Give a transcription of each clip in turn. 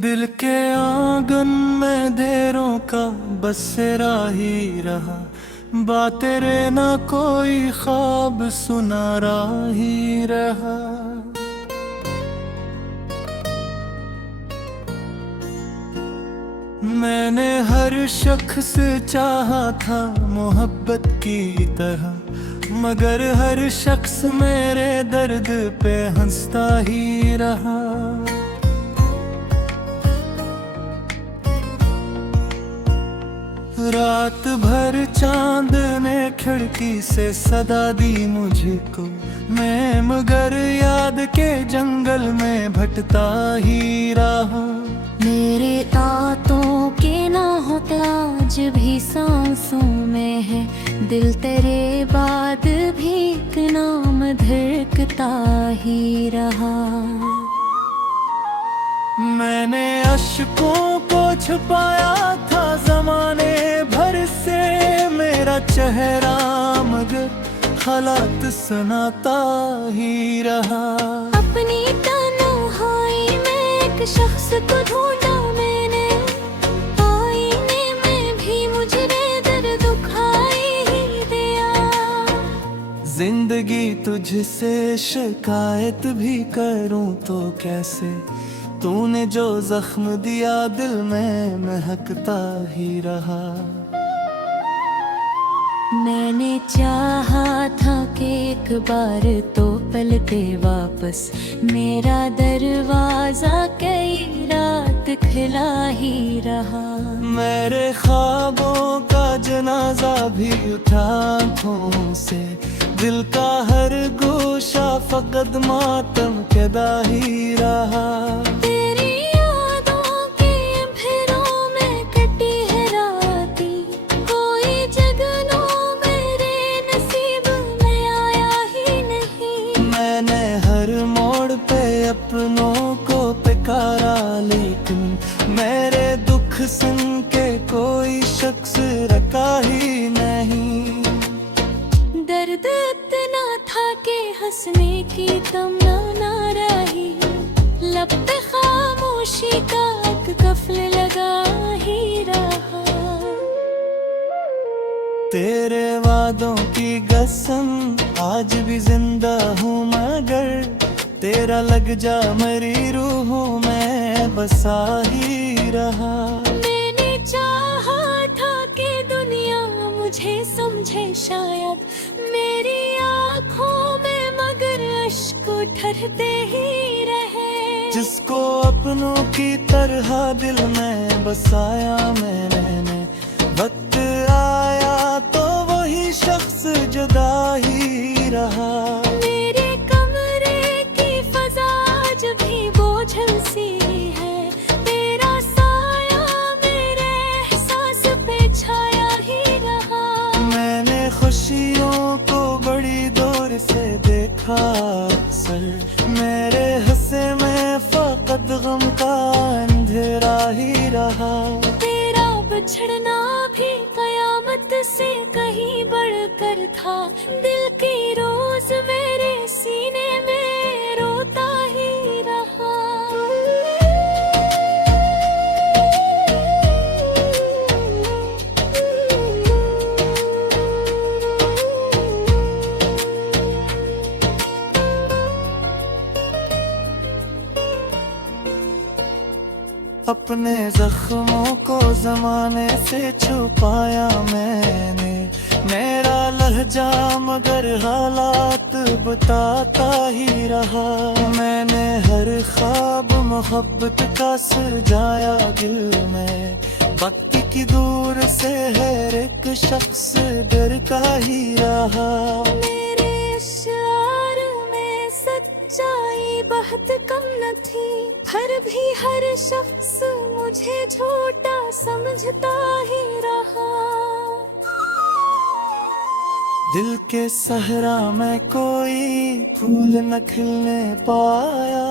दिल के आंगन में देरों का बसेरा ही रहा, बातें रे ना कोई ख्वाब सुनारा ही रहा। मैंने हर शख्स चाहा था मोहब्बत की तरह, मगर हर शख्स मेरे दर्द पे हंसता ही रहा। रात भर चांद ने खिड़की से सदा दी मुझको, मैं मगर याद के जंगल में भटता ही रहा। मेरे तातों के ना होते आज भी सांसों में है, दिल तेरे बाद भी एक नाम धड़कता ही रहा। मैंने अश्कों को छुपाया था जमाने भर से मेरा चेहरा, मगर हालात सुनाता ही रहा। अपनी तन्हाई में एक शख्स को ढूंढा मैंने, आईने में भी मुझे दर्द दुखाई ही दिया। जिंदगी तुझसे शिकायत भी करूं तो कैसे, तूने जो जख्म दिया दिल में महकता ही रहा। मैंने चाहा था कि एक बार तो पलटे वापस, मेरा दरवाजा कई रात खिला ही रहा। मेरे ख्वाबों का जनाजा भी उठा आँखों से, दिल का हर गोशा फकत मातम कदा ही रहा। तेरी यादों के अंधेरों में कटी है राती, कोई जगनू मेरे नसीब में आया ही नहीं। मैंने हर मोड़ पे अपनों को पुकारा, लेकिन मेरे दुख सुन के कोई शख्स रखा ही नहीं। दर्द इतना था कि हंसने की तमन्ना ना रही, लब पे खामोशी का एक कफल लगा ही रहा। तेरे वादों की कसम आज भी जिंदा हूँ, मगर तेरा लग जा मेरी रूहों में बसा ही रहा। मैंने चाहा था कि दुनिया मुझे समझे शायद, मेरी आँखों में मगर अश्क ठहरते ही रहे। जिसको अपनों की तरह दिल में बसाया मैंने, वक्त आया तो वही शख्स जुदा ही रहा। मेरे कमरे की फजा आज भी बोझल सी है, तेरा साया मेरे एहसास पे छाया ही रहा। मैंने खुशियों को बड़ी दूर से देखा अक्सर, मेरे हिस्से में फकत गम का अंधेरा ही रहा। तेरा बिछड़ना भी कयामत से कहीं बढ़कर था, दिल की रोज मेरे सीने में रोता ही रहा। अपने जख्मों को जमाने से छुपाया मैंने, मेरा लहजा मगर हालात बताता ही रहा। मैंने हर ख्वाब मोहब्बत का सजाया दिल में, वक्त की दूर से हर एक शख्स डर का ही रहा। मेरे इशार में सच्चाई बहुत कम न थी, फिर भी हर शख्स मुझे झूठा समझता ही रहा। दिल के सहरा में कोई फूल न खिलने पाया,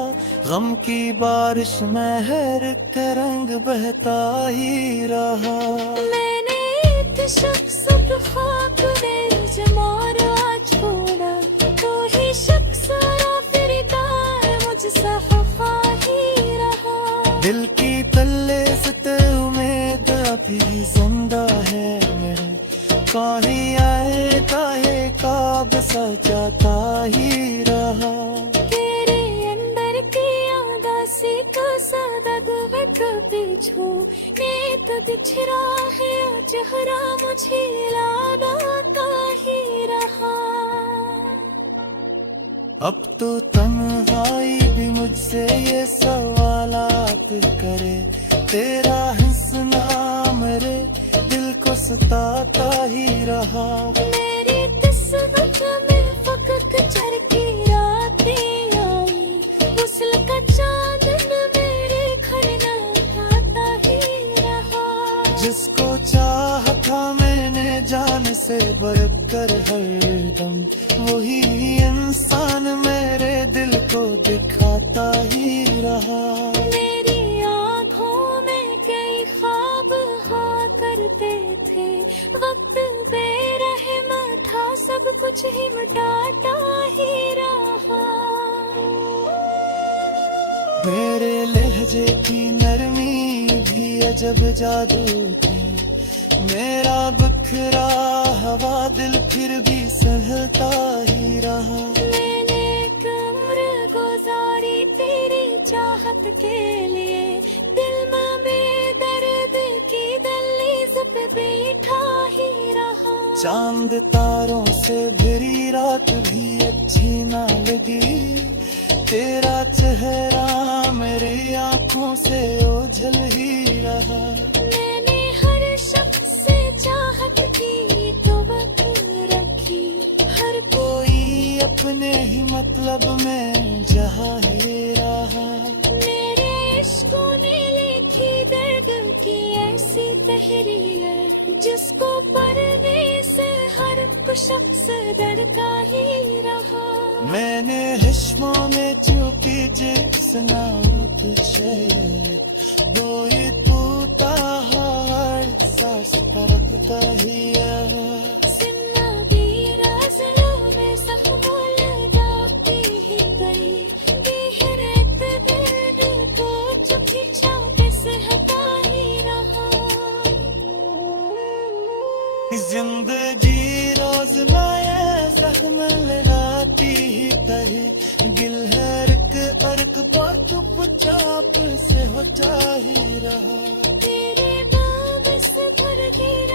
गम की बारिश में हर एक रंग बहता ही रहा। मैंने एक शख्स को खाक में जमारा छोड़ा, तो ही शख्स फिर मुझसे खफा ही रहा। दिल की जिंदा है मेरे, कहीं आए काहे काब सजाता ही रहा। तेरे अंदर की उदासी का सदग कभी छूने तो दिख रहा है चेहरा मुझे लाता ही रहा। अब तो तन्हाई भी मुझसे ये सवालात करे, तेरा हंसना मेरे दिल को सताता ही रहा। मेरी किस्मत में फकक चरकी रातें आई, हुस्न का चांदन मेरे घर न आता ही रहा। जिसको चाहा था मैंने जान से बढ़कर हरदम, वही इंसान मेरे दिल को दिखाता ही रहा। मेरी आँखों में कई ख्वाब हाँ करते थे, वक्त बेरहम था सब कुछ ही मिटाता ही रहा। मेरे लहजे की नरमी भी अजब जादू थी, मेरा बिखरा हवा दिल फिर भी सहता ही रहा। मैंने एक उम्र गुजारी तेरी चाहत के लिए, दिल में दर्द की दहलीज पे बैठा ही रहा। चांद तारों से भरी रात भी अच्छी ना लगी, तेरा चेहरा मेरी आंखों से ओझल ही रहा। मैंने हर शख्स से चाहत की तो वक्त रखी, हर कोई अपने ही मतलब में जहाँ ही रहा। मेरे इश्कों ने लिखी दर्द की ऐसी तहरीर, जिसको पढ़ने से हर शख्स डरता ही रहा। मैंने हश्मों में चूकी जिसना पिछले दो ही टूटा हर सांस परखता ही रहा। सिन्ना भी राज़लों में ज़ख्मों लगाती ही गई, बेहरत दर्द को चुपी चापे सहता ही रहा। जिंदगी रोज नया जख्म लगाती ही कही, गिल है अर्क अर्क पर चुपचाप से होता ही रहा। तेरे बाम से भर गिरा